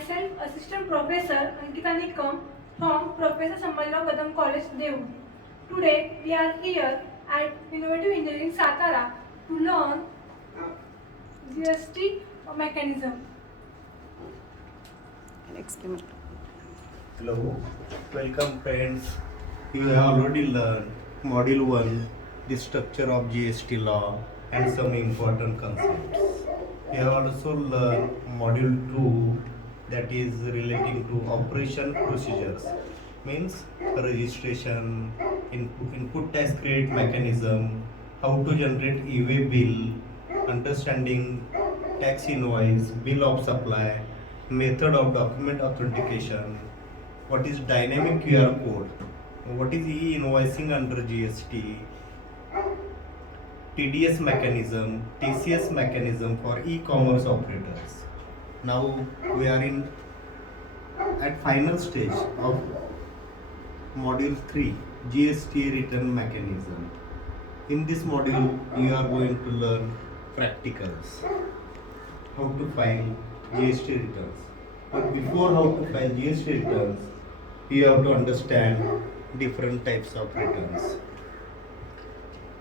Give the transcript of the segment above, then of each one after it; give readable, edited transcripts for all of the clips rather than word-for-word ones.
myself, Assistant Professor Ankita Nikam from Professor Sambhajirao Kadam College, Dev. Today, we are here at Innovative Engineering Satara to learn GST mechanism. Experiment. Hello, welcome friends. You have already learned Module 1, the structure of GST law and some important concepts. You have also learned Module 2, that is relating to operation procedures, means registration, input tax credit mechanism, how to generate e-way bill, understanding tax invoice, bill of supply, method of document authentication, what is dynamic QR code, what is e-invoicing under GST, TDS mechanism, TCS mechanism for e-commerce operators. Now we are in at final stage of module 3, GST return mechanism. In this module you are going to learn practicals, how to file GST returns. But before how to file GST returns, you have to understand different types of returns.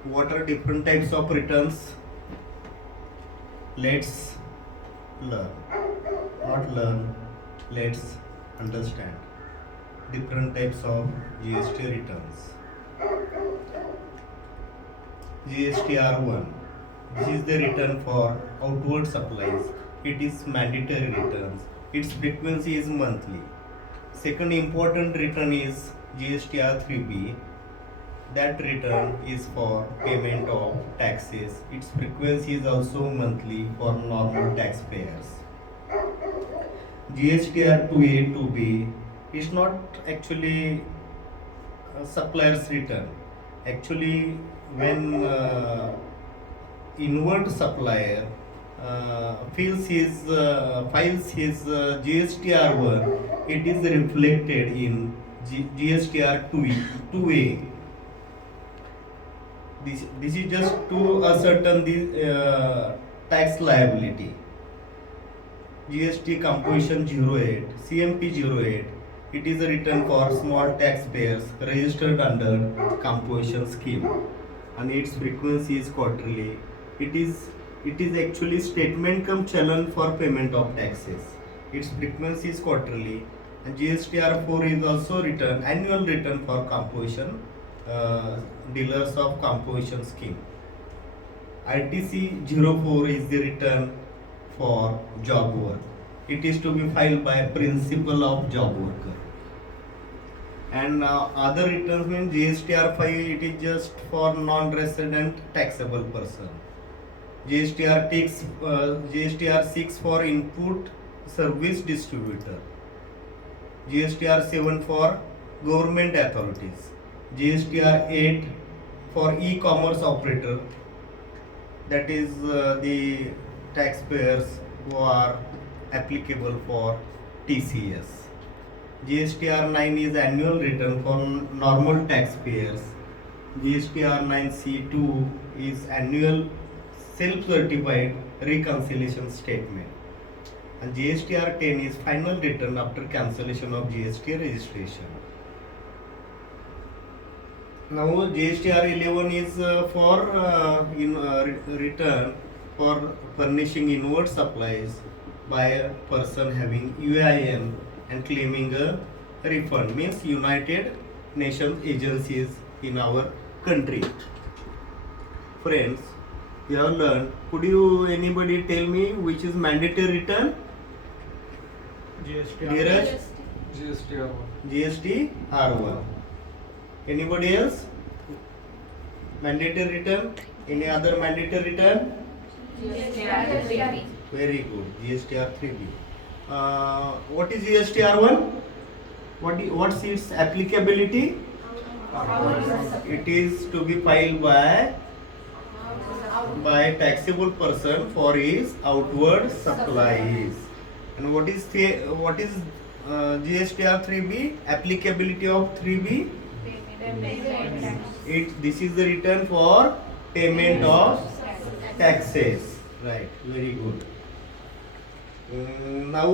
What are different types of returns? Let's learn. Not learn, let's understand different types of GST returns. GSTR1. This is the return for outward supplies. It is mandatory returns. Its frequency is monthly. Second important return is GSTR3B. That return is for payment of taxes. Its frequency is also monthly for normal taxpayers. GSTR2A, 2B is not actually a supplier's return. Actually, when inward supplier files his GSTR1, it is reflected in GSTR2A. This is just to ascertain the tax liability. GST composition 08, CMP 08. It is a return for small taxpayers registered under composition scheme, and its frequency is quarterly. It is actually statement cum challan for payment of taxes. Its frequency is quarterly, and GSTR4 is also return annual return for composition dealers of composition scheme. ITC 04 is the return for job work. It is to be filed by principal of job worker. And other returns mean GSTR5, it is just for non-resident taxable person. GSTR6 for input service distributor. GSTR7 for government authorities. GSTR8 for e-commerce operator, that is the taxpayers who are applicable for TCS. GSTR9 is annual return for normal taxpayers. GSTR9C2 is annual self-certified reconciliation statement. And GSTR10 is final return after cancellation of GST registration. Now GSTR11 is for return for furnishing inward supplies by a person having UIN and claiming a refund, means United Nations agencies in our country. Friends, you have learned. Could you anybody tell me which is mandatory return? GST GSTR1. Anybody else? Mandatory return? Any other mandatory return? GST. Very good. GSTR3B. What is GSTR1? What's its applicability? It is to be filed by taxable person for his outward supplies. And what is GSTR3B? Applicability of 3B? This is the return for payment of taxes. Right, very good. Now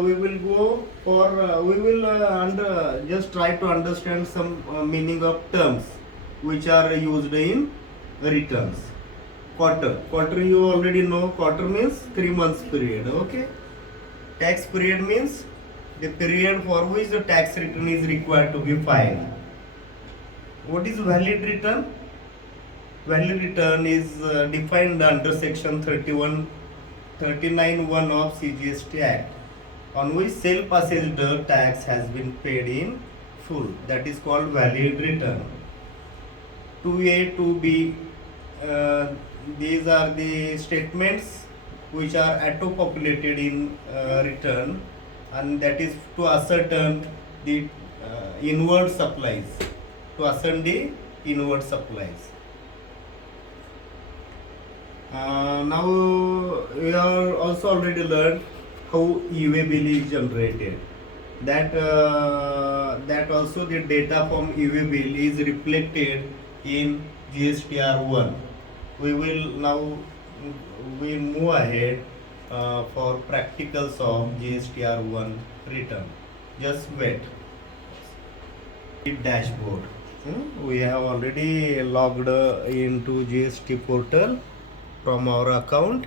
we will go for just try to understand some meaning of terms which are used in returns. Quarter you already know. Quarter means 3 months period. Okay. Tax period means the period for which the tax return is required to be filed. What is valid return? Valid return is defined under section 39(1) of CGST Act, on which sale passage drug tax has been paid in full. That is called valid return. 2A, 2B, these are the statements which are auto-populated in return, and that is to ascertain the inward supplies. To ascertain the inward supplies. Now we are also already learned how e-way bill is generated. That also the data from e-way bill is reflected in GSTR1. We will now move ahead for practicals of GSTR1 return. Just wait. Dashboard. We have already logged into GST portal from our account.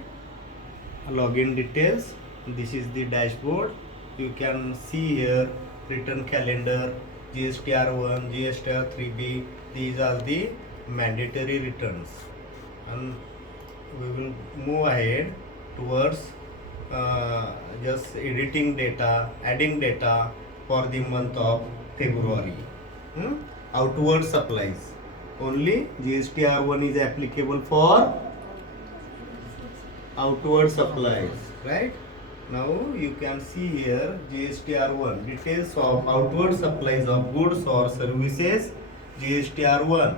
Login details. This is the dashboard. You can see here return calendar, GSTR1, GSTR3B. These are the mandatory returns, and we will move ahead towards just editing data, adding data for the month of February. Outward supplies. Only GSTR1 is applicable for outward supplies, right? Now you can see here GSTR1 details of outward supplies of goods or services, GSTR1.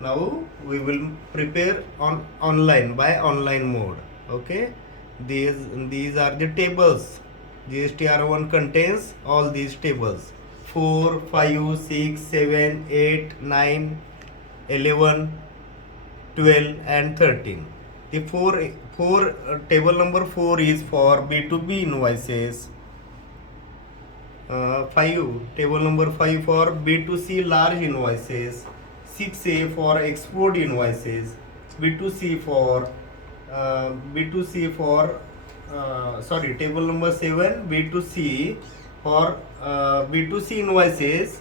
Now we will prepare on online by online mode. Okay, these are the tables. GSTR1 contains all these tables: 4, 5, 6, 7, 8, 9, 11, 12 and 13. The table number 4 is for B2B invoices. 5 table number 5 for B2C large invoices. 6A for export invoices. B2C for table number 7 B2C for B2C invoices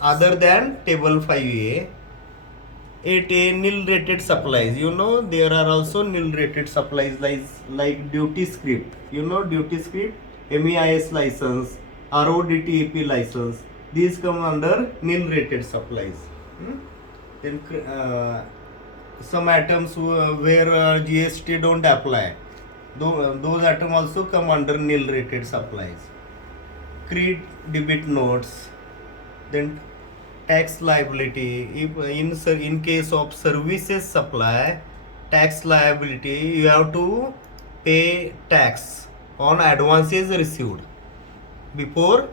other than table 5A. 8A nil rated supplies. You know there are also nil rated supplies like duty script. You know duty script, MEIS license, RODTEP license. These come under nil rated supplies. Then some items where GST don't apply. Those items also come under nil rated supplies. Creed debit notes. Then tax liability. If in case of services supply, tax liability, you have to pay tax on advances received before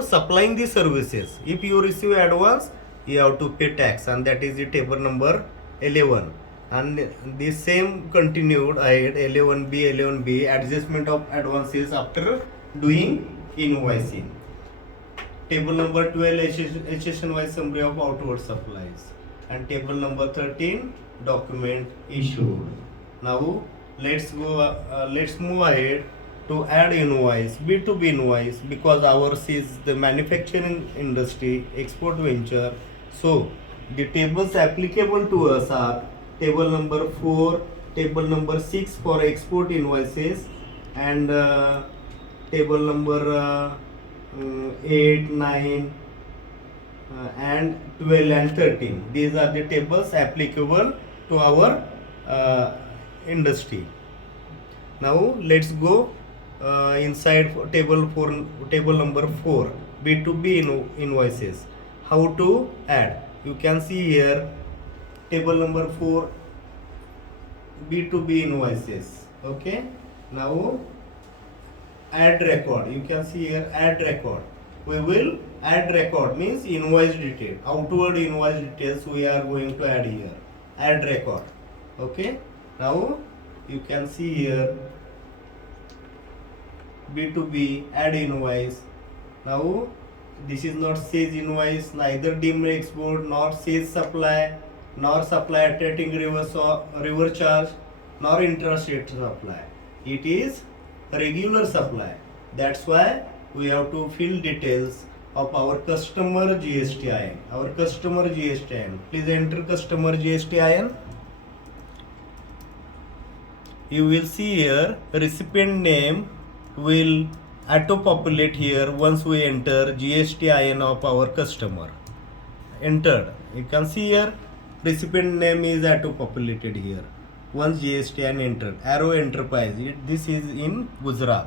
supplying the services. If you receive advance, you have to pay tax, and that is the table number 11. And the same continued ahead 11B adjustment of advances after doing invoicing. Table number 12 HSNY summary of outward supplies, and table number 13 document issued. Now let's move ahead to add invoice, B2B invoice, because ours is the manufacturing industry, export venture. So the tables applicable to us are table number 4, table number 6 for export invoices, and table number 8, 9 and 12 and 13. These are the tables applicable to our industry. Now let's go inside table number 4, B2B invoices. How to add? You can see here table number 4, B2B invoices. Okay, now add record. You can see here add record. We will add record means invoice detail, outward invoice details we are going to add here. Add record. Okay, now you can see here B2B add invoice. Now this is not sales invoice, neither dim export, nor sales supply, nor supply attracting reverse charge, nor intrastate supply. It is regular supply. That's why we have to fill details of our customer GSTIN. Our customer GSTIN. Please enter customer GSTIN. You will see here recipient name will auto populate here once we enter GSTIN of our customer. Entered. You can see here recipient name is auto populated here. Once GSTIN entered. Arrow Enterprise. This is in Gujarat.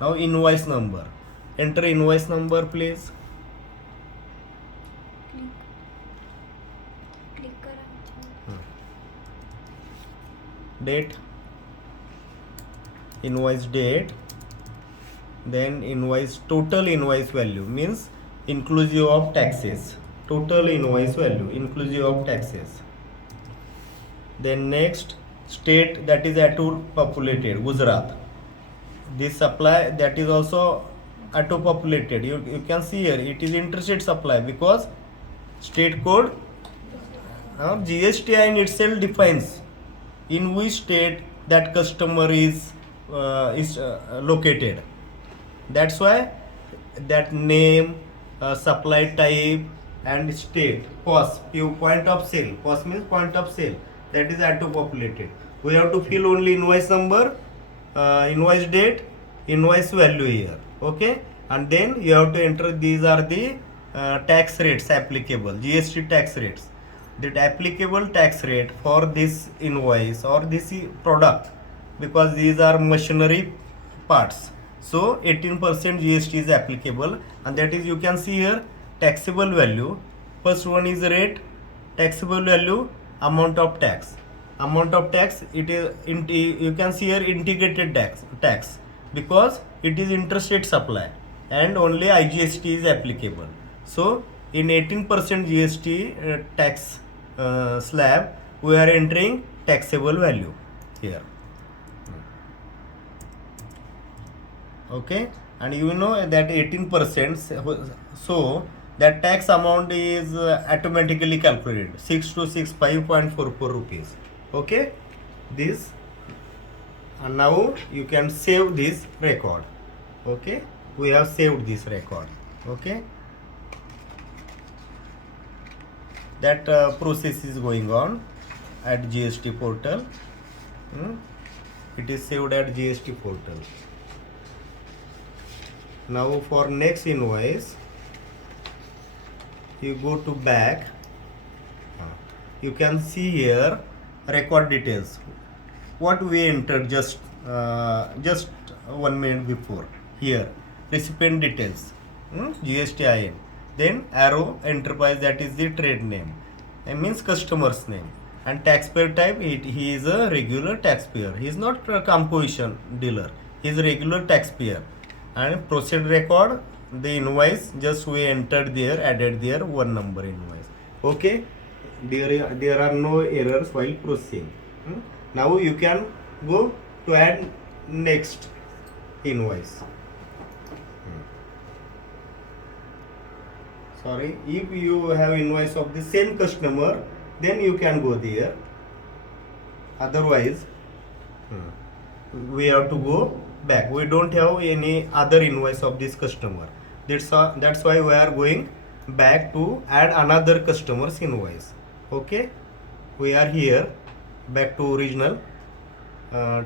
Now invoice number. Enter invoice number, please. Click करा. Date. Invoice date. Then invoice total invoice value means inclusive of taxes. Total invoice value inclusive of taxes. Then next state that is auto populated Gujarat. This supply that is also auto populated. You can see here it is interstate supply because state code GSTIN itself defines in which state that customer is located. That's why that name, supply type and state, POS, point of sale. POS means point of sale. That is auto populated. We have to fill only invoice number, invoice date, invoice value here. Okay, and then you have to enter these are the tax rates applicable, GST tax rates. The applicable tax rate for this invoice or this product, because these are machinery parts. So 18% GST is applicable, and that is you can see here taxable value. First one is rate, taxable value, amount of tax. Amount of tax, it is you can see here integrated tax because it is interstate supply and only IGST is applicable. So in 18% GST tax slab we are entering taxable value here. Okay, and you know that 18%, so that tax amount is automatically calculated 6265.44 rupees. Okay, this, and now you can save this record. Okay, we have saved this record. Okay, that process is going on at GST portal. It is saved at GST portal. Now for next invoice, you go to back. You can see here record details. What we entered just 1 minute before. Here recipient details, GSTIN. Then arrow enterprise, that is the trade name. It means customer's name. And taxpayer type, he is a regular taxpayer. He is not a composition dealer. He is a regular taxpayer. And proceed record, the invoice just we entered there, added there 1 number invoice. Okay, there are no errors while processing. Now you can go to add next invoice. Sorry, if you have invoice of the same customer, then you can go there. Otherwise we have to go back. We don't have any other invoice of this customer. That's why we are going back to add another customer's invoice. Okay, we are here back to original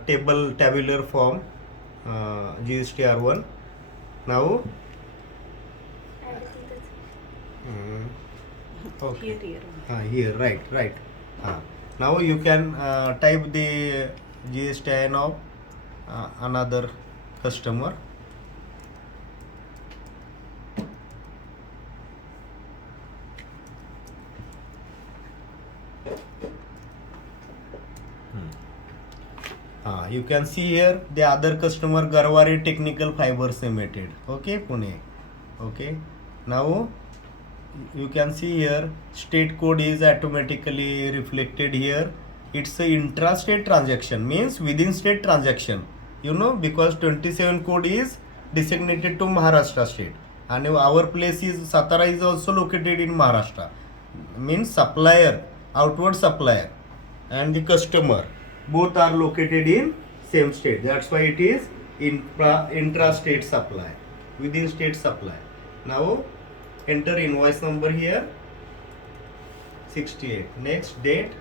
tabular form, GSTR1. Now okay, here right. Now you can type the GSTIN of another customer. You can see here the other customer Garwari Technical Fibers Limited. Okay, Pune. Okay, now you can see here state code is automatically reflected here. it's a intra-state transaction, means within state transaction, you know, because 27 code is designated to Maharashtra state and our place is Satara is also located in Maharashtra, means supplier, outward supplier and the customer both are located in same state, that's why it is intra-state supply, within state supply. Now enter invoice number here 68. Next date,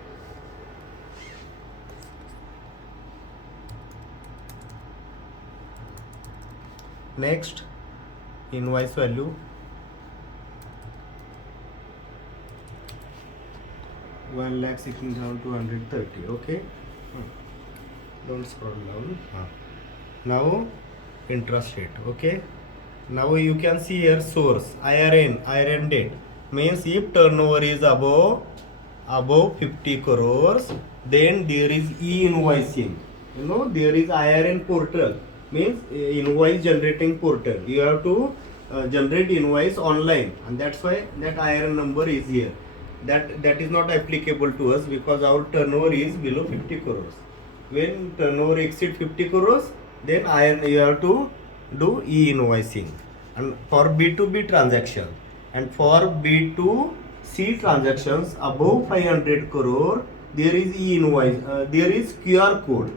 next invoice value 1,16,230. Okay, don't scroll down. Now interest rate. Okay, now you can see here source IRN date, means if turnover is above 50 crores, then there is e-invoicing. You know, there is IRN portal, means invoice generating portal. You have to generate invoice online, and that's why that IRN number is here. That is not applicable to us because our turnover is below 50 crores. When turnover exceeds 50 crores, then you have to do e-invoicing. And for B2B transaction and for B2C transactions above 500 crore, there is e-invoice. There is QR code.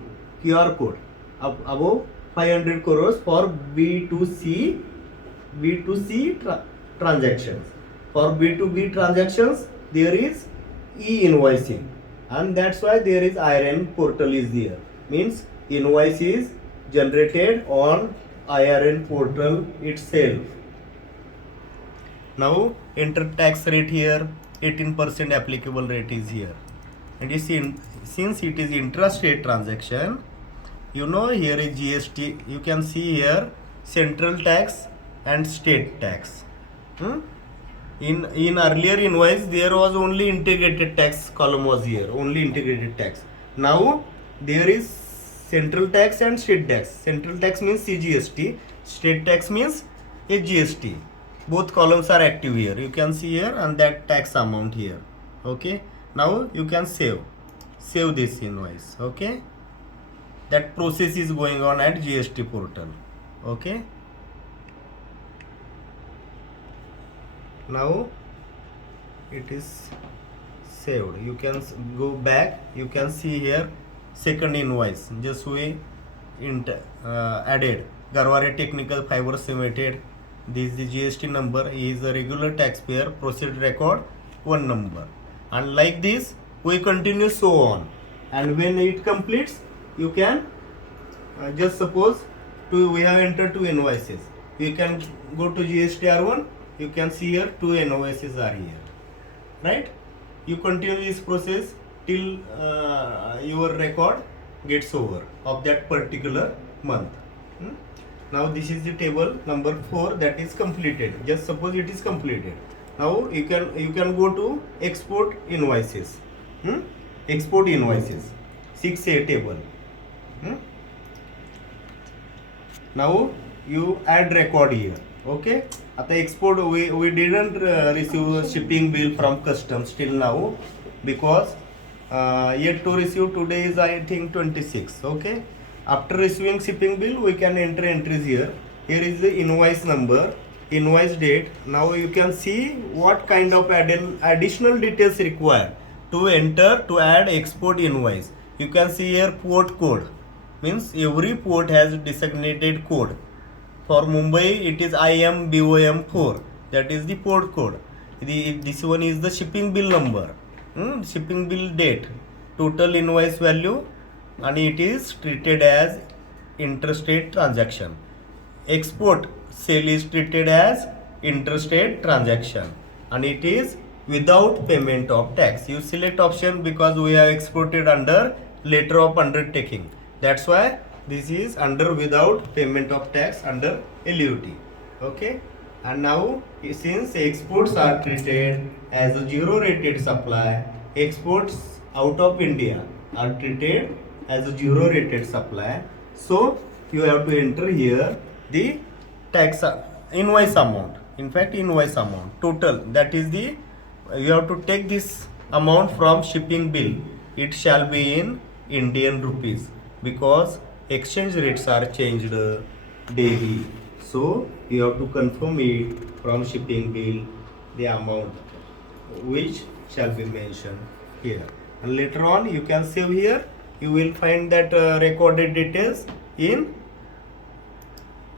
Above 500 crores for B2C transactions. For B2B transactions, there is e-invoicing, and that's why there is IRN portal is there. Means invoice is generated on IRN portal itself. Now enter tax rate here, 18% applicable rate is here. And you see, since it is intra-state transaction, you know, here is GST. You can see here central tax and state tax. In earlier invoice there was only integrated tax column was here, only integrated tax. Now there is central tax and state tax. Central tax means CGST, state tax means HGST. Both columns are active here. You can see here and that tax amount here. Okay. Now you can save this invoice. Okay. That process is going on at GST portal. Okay. Now it is saved. You can go back. You can see here second invoice. Just we added Garware Technical Fibers Limited. This is the GST number. He is a regular taxpayer. Proceed record 1 number. And like this, we continue so on. And when it completes, you can just suppose we have entered 2 invoices. You can go to GSTR1. You can see here 2 invoices are here, right? You continue this process till your record gets over of that particular month. Now this is the table number 4 that is completed. Just suppose it is completed. Now you can go to export invoices. Export invoices 6A table. Now you add record here. Okay, at the export we didn't receive shipping bill from customs till now because yet to receive today is I think 26. Okay, after receiving shipping bill we can enter entries here. Here is the invoice number, invoice date. Now you can see what kind of additional details required to enter to add export invoice. You can see here port code, means every port has designated code. For Mumbai, it is IMBOM4. That is the port code. This one is the shipping bill number, shipping bill date, total invoice value, and it is treated as interstate transaction. Export sale is treated as interstate transaction, and it is without payment of tax. You select option because we have exported under letter of undertaking. That's why this is under without payment of tax under LUT. Okay, and now since exports are treated as a zero rated supply, exports out of India are treated as a zero rated supply. So you have to enter here the tax invoice amount. In fact, invoice amount total, that is the, you have to take this amount from shipping bill it shall be in Indian rupees because exchange rates are changed daily. So you have to confirm it from shipping bill the amount which shall be mentioned here. And later on you can save here. You will find that recorded details in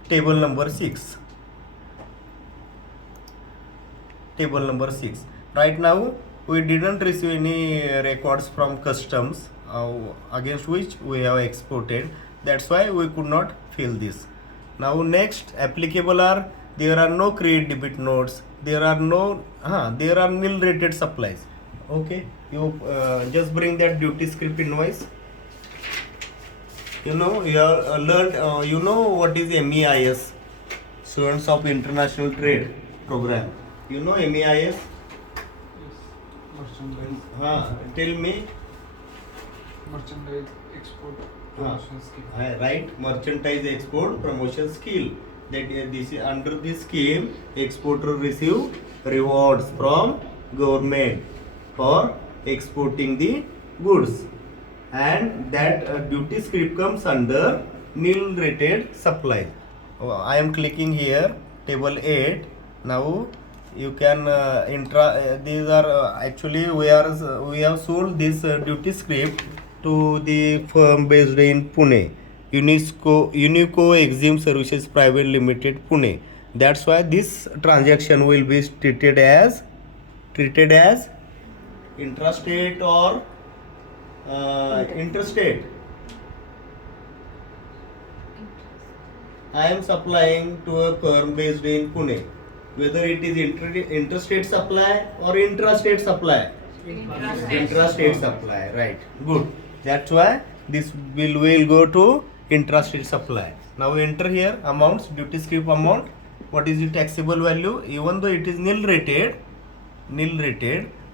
table number 6. Table number 6. Right now we didn't receive any records from customs against which we have exported. That's why we could not fill this. Now next applicable are, there are no credit debit notes, there are nil rated supplies. Okay, you just bring that duty script invoice. You know, you have learned, you know what is MEIS, Students of International Trade Program. You know MEIS? Merchandise. Tell me. Merchandise export promotion scheme. Right, merchandise export promotion scheme. That this is under this scheme, exporter receive rewards from government for exporting the goods, and that duty script comes under nil rated supplies. I am clicking here table 8. Now you can these are actually we have sold this duty script to the firm based in Pune, Unico Exim Services Private Limited, Pune. That's why this transaction will be treated as intrastate or interstate. I am supplying to a firm based in Pune. Whether it is interstate supply or intrastate supply. Intrastate supply, right. Good. That's why this bill will go to intrastate supply. Now enter here amounts, duty script amount. What is the taxable value? Even though it is nil rated,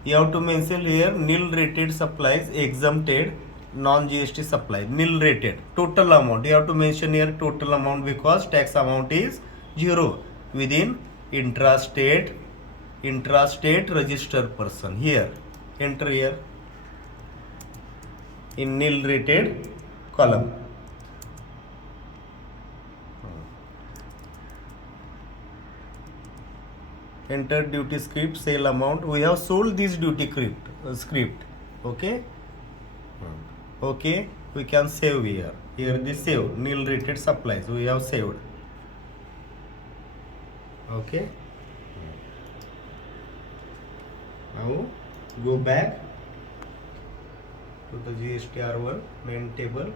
you have to mention here nil rated supplies exempted, non GST supply, nil rated. Total amount, you have to mention here total amount because tax amount is 0 within intrastate registered person. Here enter here in nil rated column. Enter duty script, sale amount. We have sold this duty script. Okay. Okay, we can save here. Here the save nil rated supplies we have saved. Okay. Now go back to the GSTR1 main table.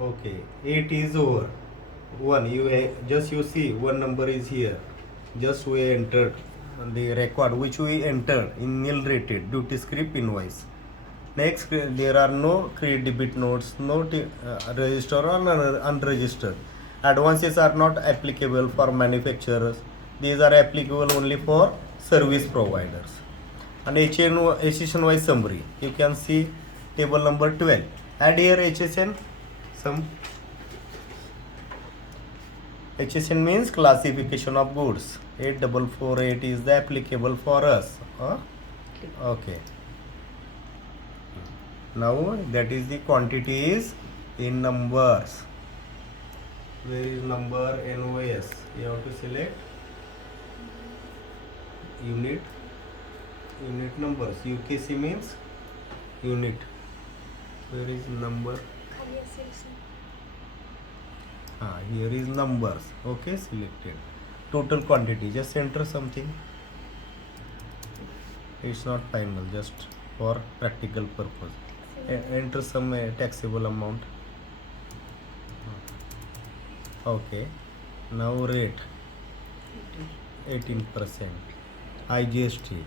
Okay, 8 is over. 1 you see one number is here. Just we entered the record which we entered in nil rated duty script invoice. Next, there are no credit debit notes, no registered or unregistered. Advances are not applicable for manufacturers. These are applicable only for service providers. And HSN wise summary. You can see table number 12. Add here HSN. HSN means classification of goods. 8448 is the applicable for us. Okay. Now that is the quantity is in numbers. Where is number NOS? You have to select unit numbers. UKC means unit. Where is number? Here is numbers. Okay, selected. Total quantity. Just enter something. It's not final, just for practical purpose. Enter some taxable amount. Okay. Now rate 18%. IGST.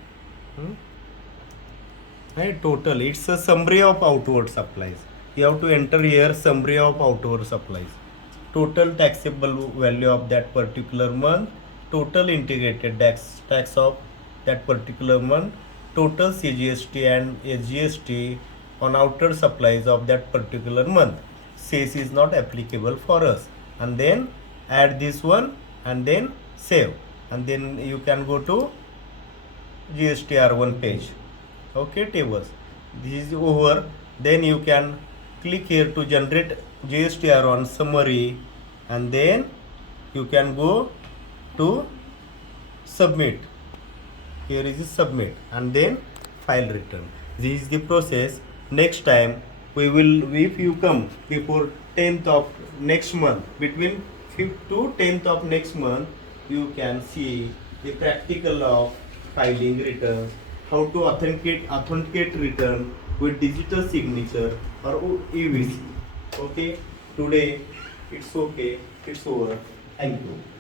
Right, total. It's a summary of outward supplies. You have to enter here summary of outward supplies. Total taxable value of that particular month, total integrated tax of that particular month, total CGST and SGST on outer supplies of that particular month. Cess is not applicable for us. And then add this one and then save. And then you can go to GSTR1 page. Okay, tables. This is over. Then you can click here to generate GSTR on summary, and then you can go to submit. Here is the submit, and then file return. This is the process. Next time we will, if you come before 10th of next month, between 5th to 10th of next month, you can see the practical of filing returns, how to authenticate return with digital signature or EVC. Okay, today it's okay, it's over. Thank you.